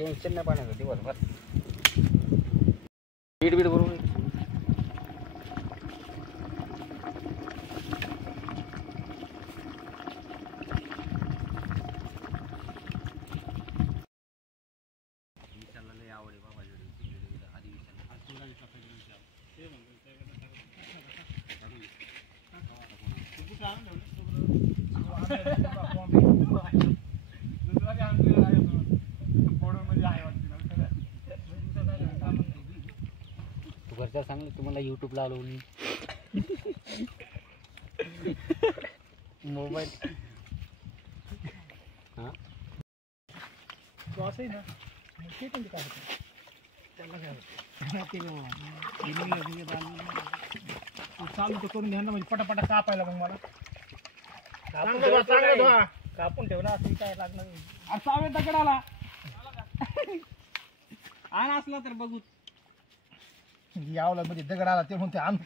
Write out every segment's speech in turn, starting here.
Tension नाही पाण्याचं दिवसभर. बीट बीट बरोबर घरचा सांगलं तुम्हाला युट्यूबला आलो मोबाईल. हां तो असं आहे ना ते पण काय होतं त्याला काय होतं चालू तर करून घ्या ना म्हणजे पटापटा कापायला मग मला चांगलं कापून ठेव ना असं काय लागणार नाही. सावे दगडाला आण असला तर बघू यावला म्हणजे दगड आला ते म्हणते आणू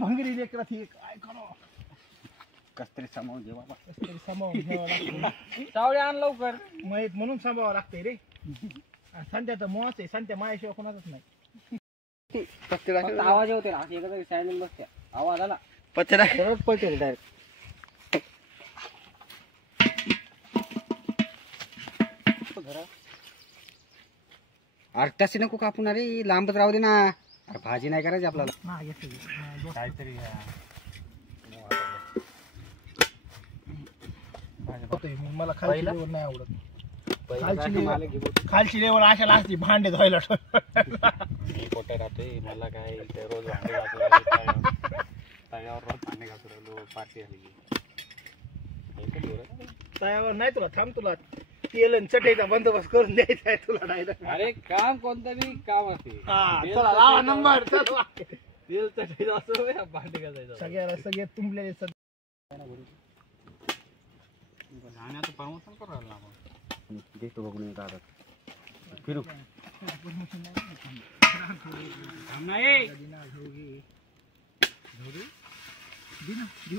भंगरी लेकरा ती काय करो कसतरी सामावून घे बाबा. कसतरी सामावून घ्यावं लागतं. सावळे आण लवकर माहीत म्हणून सांभाळावं लागतंय रे. संध्या तर मोहच आहे संध्या मायाशिवाय कोणाचंच नाही. आवाज होते एकदा सायलेंट बसत्या आवाज आला पचरा सरळ पळते डायरेक्ट. अरे नको कापून अरे लांबच राहू दे ना. अरे भाजी नाही करायची आपल्याला काहीतरी मला खालची लेवल नाही आवडत. खालची लेवल अशा लागते भांडे धुवायला. खोटं राहते मला काय रोज भांडे तव्यावर रोज भांडे घासू राहिलो पार्टी आली तयावर नाही तुला थांब तुला तेल आणि चटईचा बंदोबस्त करून द्यायचा आहे तुला डायरेक्ट. अरे काम कोणतरी काम असते नंबर तेल चटईचा असो भांडे घासायचं सगळ्याला सगळे तुंबलेले आता प्रमोशन करू राहिला आपण देतो बघून फिरू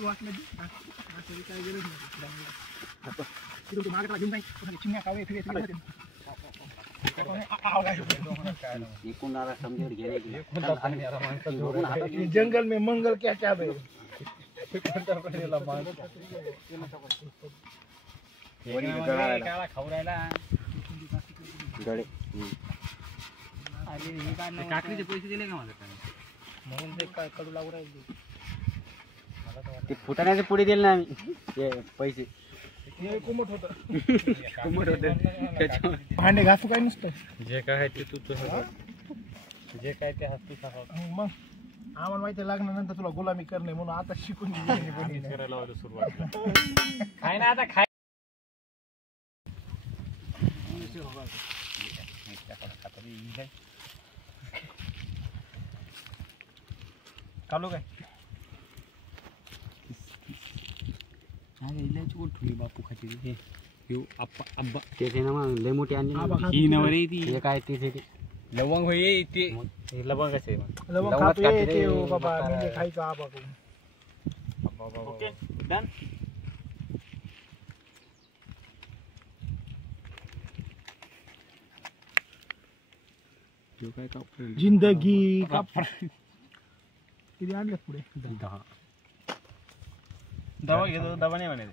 वाटलं काय गरज नाही मागे घेऊन जाईल चिमण्या कावे जंगल में मंगल क्या चाहे खाऊ राहिला काकडीचे पैसे दिले का माझ्या म्हणून ते काय कडू लागू राहिले ते फुटाण्याचे पुढे दिले ना आम्ही पैसे. कोमट होत भांडे घासू काय नसतं जे काय आहे ते तू जे काय ते हसतू मग आम्हाला माहिती लागल्यानंतर तुला गुलामी करणे म्हणून आता शिकून करायला सुरुवात काय ना आता खाय चालू काय ठेवली बापू खाती अब्बा ते ना मग लय मोठी आणली काय ते लवंग होई ते लवंग कसे बाबा खायचं आबा ओके डन. जिंदगी किती आणलं पुढे 10 डबा घेतो. डबा नाही म्हणे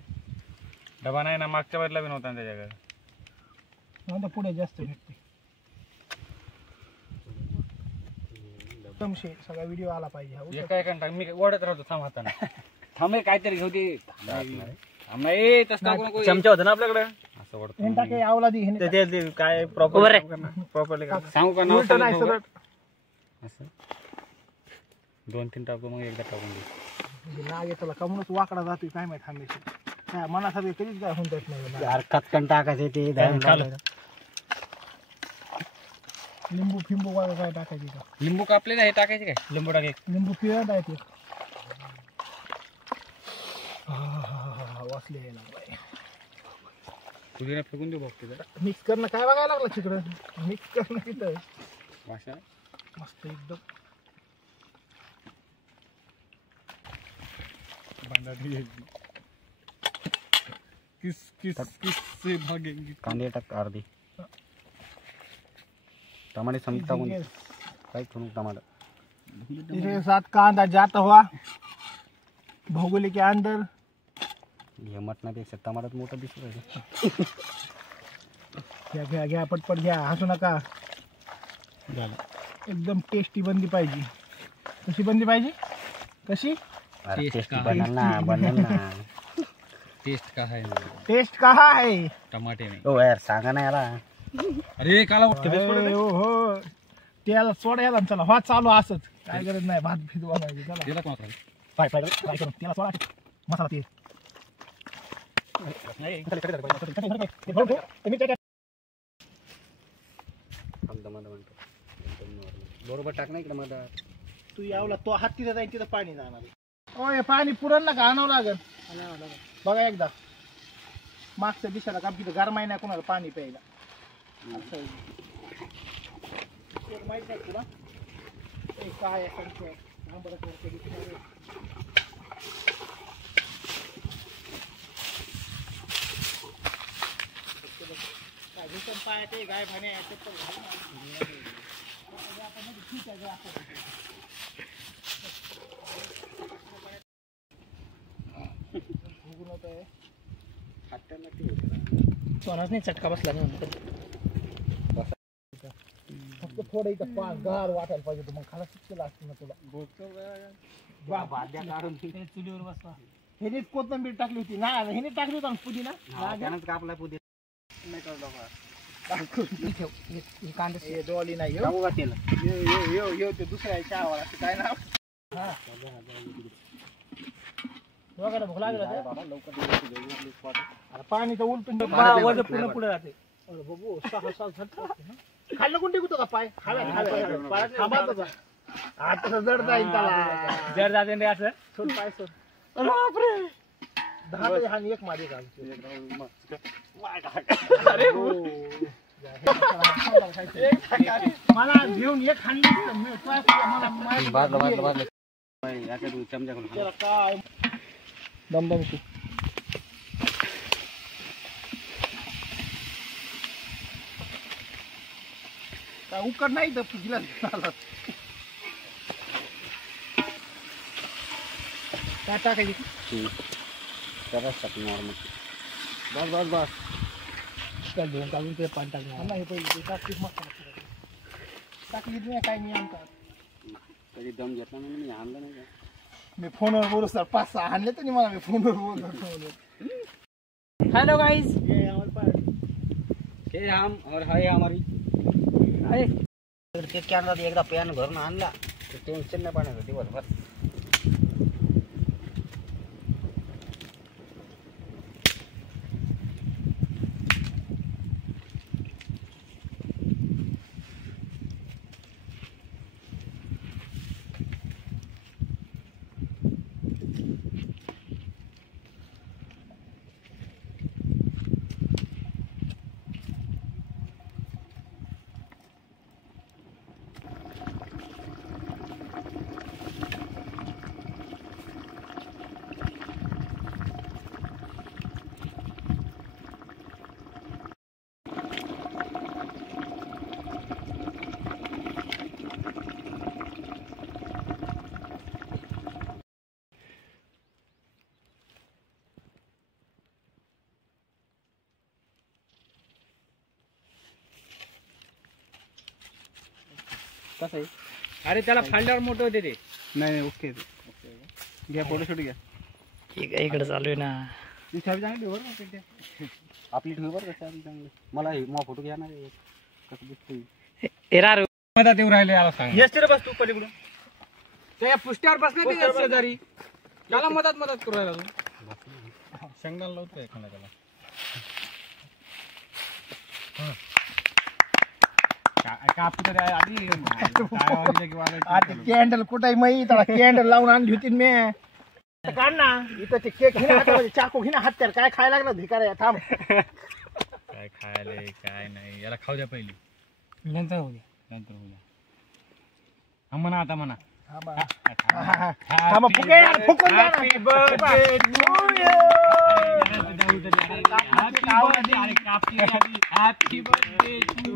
डबा नाही ना मागच्या बाजूला बी नव्हता त्याच्याकडे पुढे जास्त भेटते सगळा व्हिडिओ आला पाहिजे. काय कंटा मी ओढत राहतो थांब हाताना थांबे काहीतरी घेऊ दे चमचा होता ना आपल्याकडे असं ओढतो आवला काय प्रॉपर प्रॉपरली सांगू का नाव असं 2-3 टाकू मग एकदा टाकून दे नाग तुला कमूनच वाकडा जातोय काय माहिती हमेशा मनासाठी कधीच काय होऊन जात नाही. खतकन टाकायचे ते लिंबू फिंबू वगैरे काय टाकायचे का लिंबू कापलेले आहे टाकायचे काय लिंबू टाके लिंबू पिळत आहे ते वाचले पुदिना फेकून देऊ बघते जरा मिक्स करणं काय बघायला लागलं तिकडं मिक्स करणं तिथं भाषा मस्त एकदम किस किस किससे भागेंगे. कांदे टाक अर्धी. टमाटे समजा काय करू टमाटर. इसके साथ कांदा जाता हुआ भगोले के अंदर. हे मटणापेक्षा टमाटर मोठा दिसतो. घ्या घ्या घ्या पटपट घ्या, हसू नका. झालं. एकदम टेस्टी बनली पाहिजे. कशी बनली पाहिजे? कशी? टेस्ट बनल ना. टेस्ट का है? टेस्ट कहा है? टमाटे में. ओ यार सांगा ना याला. अरे काला हो त्याला सोडा याला. चला हा चालू असच, काय गरज नाही भात भीत बनवायची. चला त्याला कोण करायचं? फ्राय करून त्याला सोडा मसाला ते. बरोबर टाक ना इकडे मध्ये. तू यावला तो हात तिथं जाईल, तिथं पाणी जाणार. ओय पाणी पुरण नका आणावं लागल. बघा एकदा मागच्या दिशेला का तिथं गरमाई नाही कोणाला पाणी प्यायला. माहित नाही तुला काय पाय ते गाय भाणे सोनाच नाही चटका बसला नाही. फक्त थोडं इथं गार वाटायला पाहिजे. मग खाला शिक्षण असते ना तुला. चुलीवर बसला. ह्यानेच कोथिंबीर टाकली होती ना, ह्याने टाकली होती पुदिना. कापला पुदिना कांदे डोली नाही ते दुसऱ्या चहावाला काय नाव. भूक लागला पाणी तर उलटून पूर्ण पुढे जाते. बघू खाल्लं कोणते कुठं का पाय आता जड जाईल त्याला. जड जाते रे असं सोड पाय सोड. दहा एक माझे काम. मला घेऊन एक खाल्ली काय दमदम. काय उकड नाही तर फुगीला काय टाकायची नॉर्मल. बस बस बस काय घेऊन काढून ते पाणी टाकणार नाही. पहिले टाकली मसाला टाकली नाही काय नाही. आणतात कधी दम घेतला नाही मी आणलं नाही का. मी फोनवर बोलू सर 5-6 आणले तर मला. मी फोनवर बोलतो. हेलो गाइस, ये हम और है हमारी के अंदर एकदा पॅन भरून आणला तर टेन्शन नाही पाण्याचं दिवसभर. कसं आहे? अरे त्याला फांड्यावर मोठं होते ते. नाही ओके घ्या फोटोशूट घ्या. इकडे चालू आहे ना. आपली ठेव बरं कसं चांगलं. मला मग फोटो घ्या ना. कसं दिसतोय मधात येऊ राहिले याला सांग. येस रे बस तू पलीकडून. त्या पुष्ट्यावर बसले ते शेजारी. त्याला मधात करू राहिला तू. शेंगाला लावतो एखादा त्याला. कॅन्डल कुठे मी त्याला कॅन्डल लावून आणली होती मी. काढ ना इथं ते केक घेणे चाकू घेणे हत्यार काय खायला लागलं भिकार. थांब काय खायला काय नाही. याला खाऊ द्या पहिली. नंतर होऊ द्या. नंतर होऊ द्या. म्हणा आता म्हणा. थांबा फुगे यार, फुकून द्या ना. Happy birthday to you.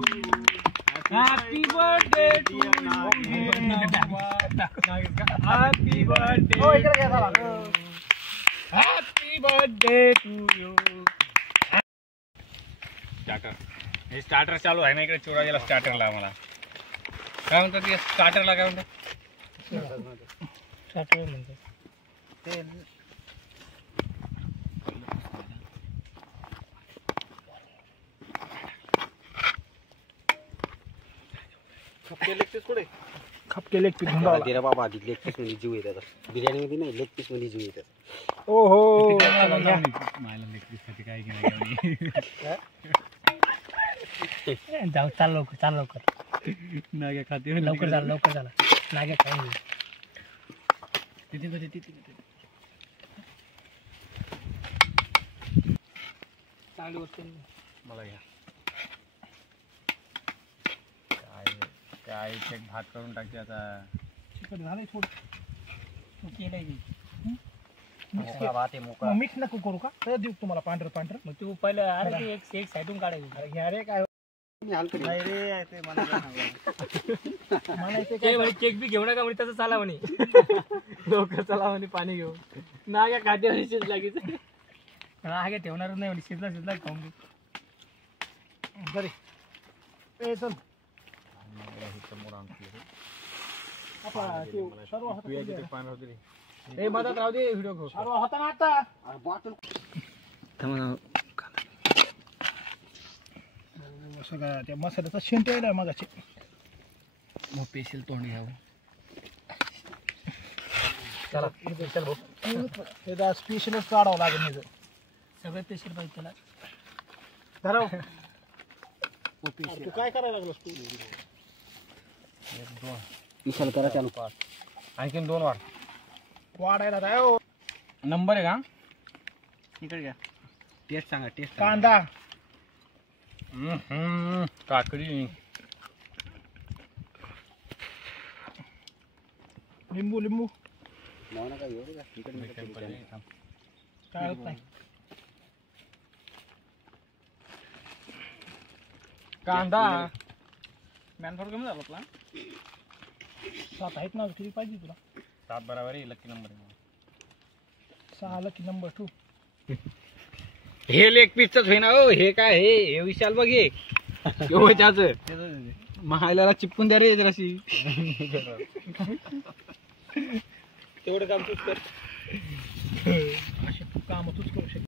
Happy birthday to happy birthday to happy birthday हो, इकडे घ्या चला. Happy birthday to you. Starter हे स्टार्टर चालू आहे ना इकडे चोराजीला स्टार्टरला आम्हाला काय म्हणतात ते स्टार्टरला काय म्हणतात खपके लेग पीस घेऊन दिरा बाबा आधी लेग पीस मध्ये जीव येतात बिर्याणी मध्ये नाही लेग पीस मध्ये जीव येतात ओहो मायला लेग पीस साठी काय केलं जाऊ चाल लवकर नाग्या खाते लवकर झाला नागे खाऊन चालू होते मला घ्या काय एक भात करून टाकते आता चिकट झालंय थोडं मोकळा भात आहे मोकळा मिक्स नको करू का तर देऊ तुम्हाला पांढरं मग तू पहिलं अरे ते एक साईडून काढायचं अरे घ्या रे काय नाही रे ते मला म्हणायचं ते काय म्हणे केक बी घेऊ नका म्हणे तसं चाला म्हणे लवकर चला म्हणे पाणी घेऊन नाग्या खाते म्हणे शिजलागीच नाग्या ठेवणारच नाही म्हणे शिजला खाऊन घेऊ बरे ए चल आपला ते सर्व हातात हे मधात राहू दे व्हिडिओ घेऊ सर्व होता ना आता बॉटल सगळं त्या मसाल्याचा शेंट यायला मागाचे मग पेशल तोंड घ्यावं चला चल भाऊ त्याचा स्पेशलच काढावं लागेल माझं सगळं पेशल पाहिजे त्याला धराव तू काय करायला लागलास तू विशाल करा चालू आणखीन 2 वार वाढायला जाय हो. नंबर आहे का इकडे घ्या टेस्ट सांगा टेस्ट कांदा काकडी लिंबू काय काय होत नाही कांदा मॅनफॉर कमी झाला आपला 7 आहेत ना किती पाहिजे तुला 7 बरोबर आहे लकी नंबर 6 लकी नंबर 2 हे लेग पीसच होईना हो हे काय हे विशाल बघ हे त्याच महायला चिपकून द्या रे जराशी तेवढं काम तूच कर असे काम तूच करू शकतो